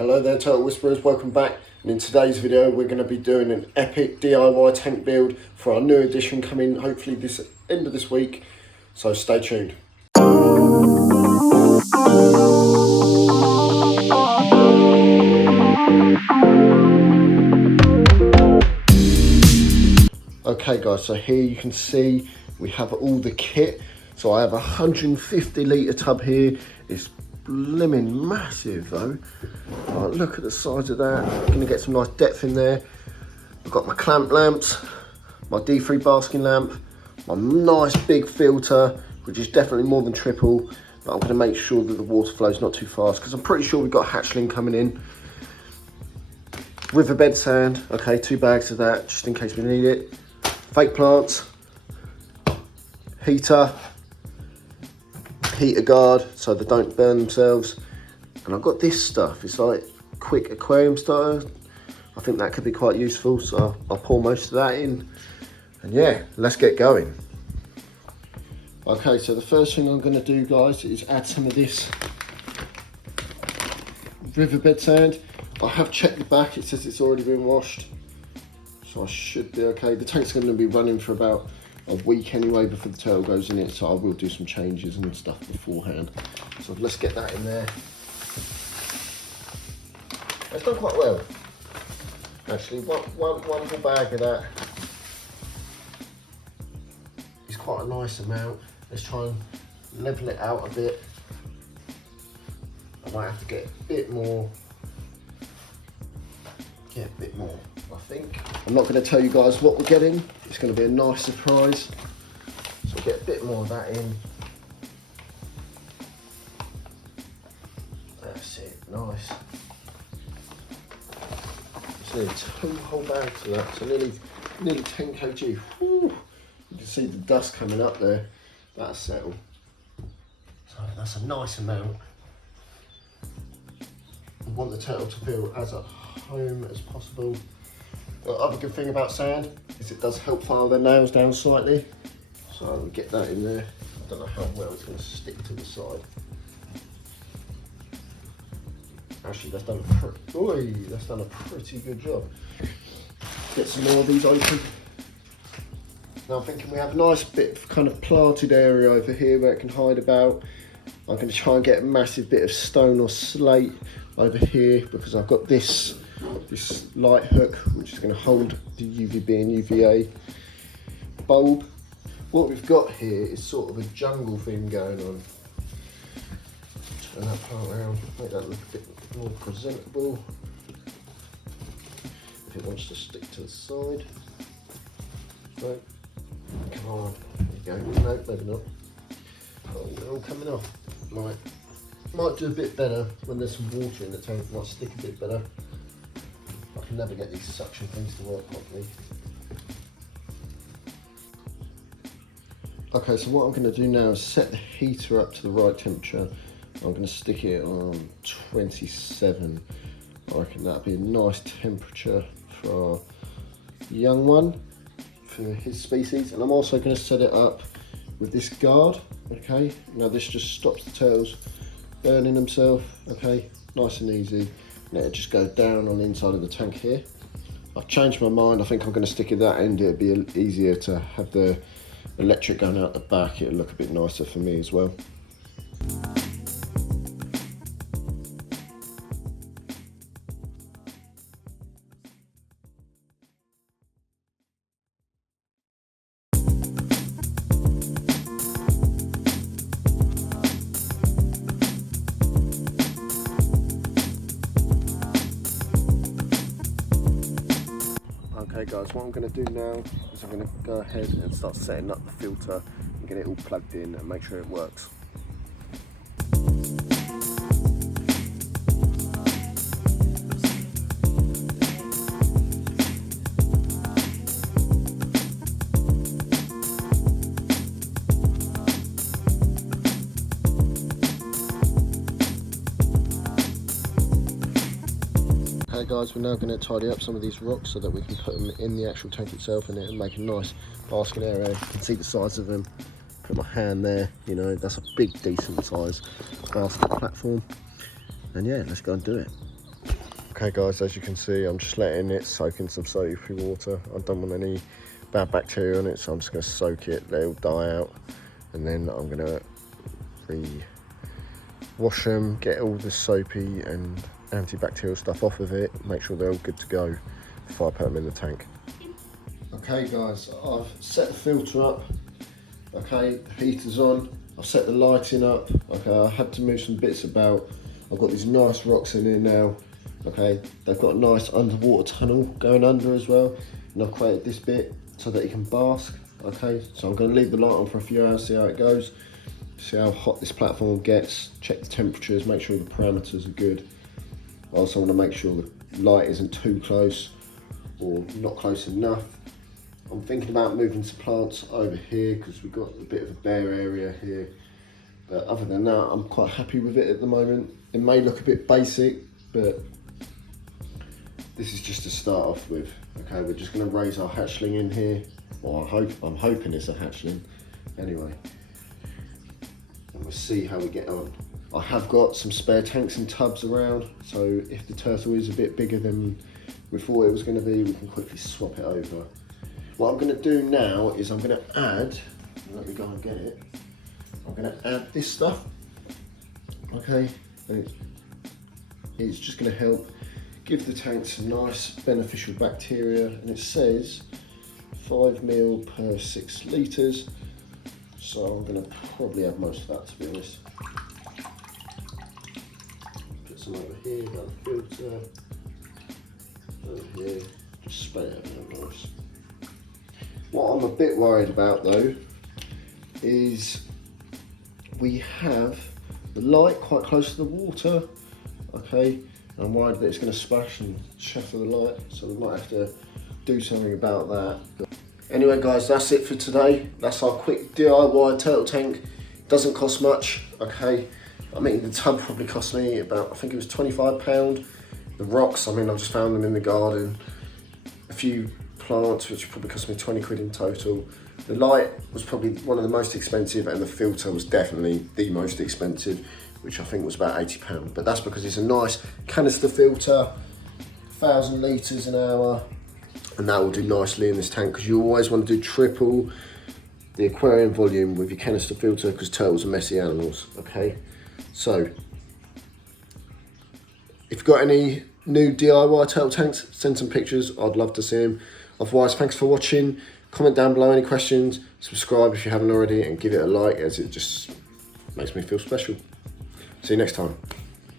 Hello there Turtle Whisperers, welcome back, and in today's video we're going to be doing an epic DIY tank build for our new edition coming hopefully this end of this week, so stay tuned. Okay guys, so here you can see we have all the kit. So I have a 150 litre tub here. It's blimmin' massive though. Right, look at the size of that. I'm gonna get some nice depth in there. I've got my clamp lamps, my D3 basking lamp, my nice big filter, which is definitely more than triple. But I'm gonna make sure that the water flows not too fast because I'm pretty sure we've got hatchling coming in. Riverbed sand, okay, 2 bags of that just in case we need it. Fake plants, heater guard so they don't burn themselves, and I've got this stuff. It's like quick aquarium starter. I think that could be quite useful, so I'll pour most of that in, and yeah, let's get going. Okay, so the first thing I'm going to do guys is add some of this riverbed sand. I have checked the back, it says it's already been washed, so I should be okay. The tank's going to be running for about a week anyway before the turtle goes in it, so I will do some changes and stuff beforehand. So let's get that in there. It's done quite well actually. One whole bag of that is quite a nice amount. Let's try and level it out a bit. I might have to get a bit more, I think. I'm not going to tell you guys what we're getting. It's going to be a nice surprise. So we'll get a bit more of that in. That's it, nice. It's nearly 2 whole bags of that, so nearly 10 kg. Whew. You can see the dust coming up there. That's settled. So that's a nice amount. I want the turtle to feel as at home as possible. The other good thing about sand is it does help file their nails down slightly. So I'll get that in there. I don't know how well it's going to stick to the side. Actually, that's done a pretty good job. Get some more of these open. Now I'm thinking we have a nice bit of kind of planted area over here where it can hide about. I'm going to try and get a massive bit of stone or slate over here because I've got this light hook which is going to hold the UVB and UVA bulb. What we've got here is sort of a jungle theme going on. Turn that part around, make that look a bit more presentable. If it wants to stick to the side. Right, come on, there you go. No, maybe not. Oh, they're all coming off. Right. Might do a bit better when there's some water in the tank, might stick a bit better. I can never get these suction things to work properly. Okay, so what I'm going to do now is set the heater up to the right temperature. I'm going to stick it on 27. I reckon that'll be a nice temperature for our young one, for his species. And I'm also going to set it up with this guard. Okay, now this just stops the turtles burning themselves. Okay, nice and easy. Let it just go down on the inside of the tank here. I've changed my mind. I think I'm going to stick at that end. It'll be easier to have the electric going out the back. It'll look a bit nicer for me as well. Okay guys, what I'm going to do now is I'm going to go ahead and start setting up the filter and get it all plugged in and make sure it works. Okay guys, we're now going to tidy up some of these rocks so that we can put them in the actual tank itself and make a nice basking area. You can see the size of them. Put my hand there, you know, that's a big decent size basket platform. And yeah, let's go and do it. Okay guys, as you can see, I'm just letting it soak in some soapy water. I don't want any bad bacteria on it, so I'm just going to soak it, let it die out, and then I'm going to wash them, get all the soapy and antibacterial stuff off of it, make sure they're all good to go before I put them in the tank. Okay guys, I've set the filter up. Okay, the heater's on. I've set the lighting up. Okay, I had to move some bits about. I've got these nice rocks in here now. Okay, they've got a nice underwater tunnel going under as well. And I've created this bit so that you can bask. Okay, so I'm going to leave the light on for a few hours, see how it goes. See how hot this platform gets. Check the temperatures, make sure the parameters are good. I also want to make sure the light isn't too close or not close enough. I'm thinking about moving some plants over here because we've got a bit of a bare area here. But other than that, I'm quite happy with it at the moment. It may look a bit basic, but this is just to start off with. Okay, we're just going to raise our hatchling in here. Well, I'm hoping it's a hatchling. Anyway, and we'll see how we get on. I have got some spare tanks and tubs around, so if the turtle is a bit bigger than we thought it was going to be, we can quickly swap it over. What I'm going to do now is I'm going to add, let me go and get it, I'm going to add this stuff, okay, and it's just going to help give the tank some nice beneficial bacteria, and it says 5 ml per 6 litres, so I'm going to probably add most of that, to be honest. Put some over here, down the filter, over here, just spray it out nice. What I'm a bit worried about though is we have the light quite close to the water, okay? I'm worried that it's going to splash and shatter the light, so we might have to do something about that. But anyway guys, that's it for today. That's our quick DIY turtle tank. Doesn't cost much, okay? I mean, the tub probably cost me about, I think it was £25. The rocks, I mean, I just found them in the garden. A few plants, which probably cost me 20 quid in total. The light was probably one of the most expensive, and the filter was definitely the most expensive, which I think was about £80. But that's because it's a nice canister filter, 1,000 litres an hour, and that will do nicely in this tank, because you always want to do triple the aquarium volume with your canister filter, because turtles are messy animals, okay? So, if you've got any new DIY turtle tanks, send some pictures, I'd love to see them. Otherwise, thanks for watching. Comment down below any questions, subscribe if you haven't already, and give it a like, as it just makes me feel special. See you next time.